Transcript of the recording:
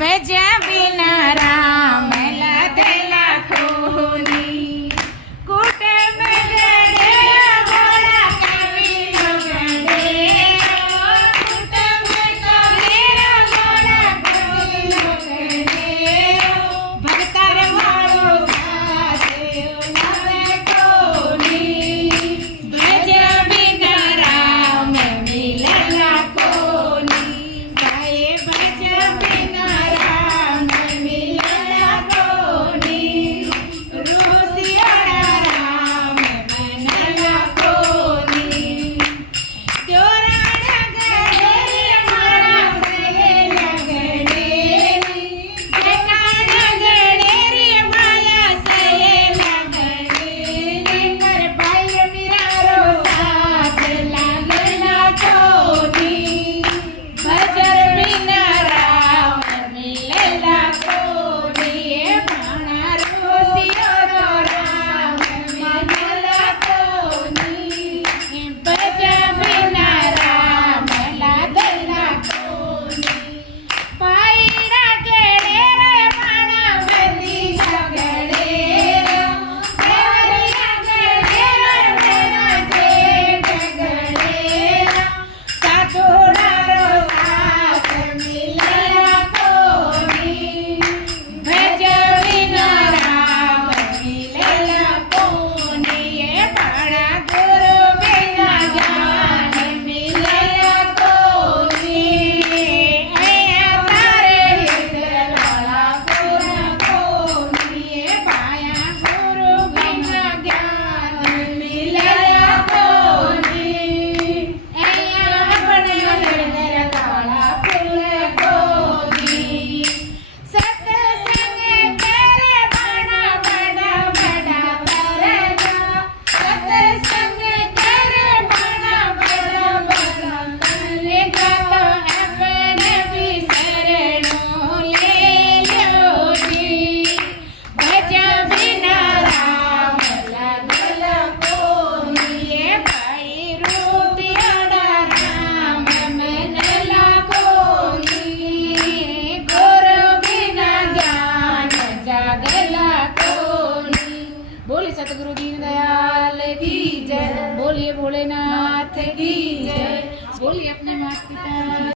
ભજ્યા વિના રામ લાધેલા ખોની કુટુંબ ગળે ભોળા કવિનો ગળે કુટુંબ ગળે ભોળા કવિનો ગળે ભરતાર વાળો સાથે નવે કોની ભજ્યા વિના રામ મિલલા કોની ગાયે ભજ્યા વિના રામ મિલલા કોની ઋષિયાળા રામ મનલા કોની ચોરાણ ગળે મારા સહેલા ગળેની જટાણ ગળે રે માયા સહેલા ગળેની કર ભાઈ મીરારો સાથ લાલના કોની ભજર વિના રામ મિલલા કોની એ ભાણા ઋષિયાળો રામ મનલા કોની ભજ વિના રામ લાદલા કોની પાયડા ગળે રે માણા બધી ગળે દેવરિયા ગળે મેરા જેઠ ગળે સાધુડારો સાથ મિલલા કોની ભજ વિના રામ મિલલા કોની એ ભાણા ગુરુ વિના જ્ઞાન મિલલા કોની અહીંયા તારે હિતવાળા પૂર્ણ કોની એ ભાયા ગુરુ વિના જ્ઞાન મિલલા કોની અહીંયા આપણે હિતવાળા પૂર્ણ કોની સત્સંગ કરે ભાણા બડા બડા પરગા સત્સંગ કરે ભાણા બડા બડા પરગા તો આપણે બી શરણો લે લ્યો જી ભજ્યા વિના રામ લાગલા કોની એ ભાઈ રૂપિયાડા રામ મનલા કોની ગુરુ વિના જ્ઞાન જાગલા કોની બોલે સતગુરુ દીન દયાલ કી જય બોलिए भोलेनाथ की जय बोलिए अपने माता पिता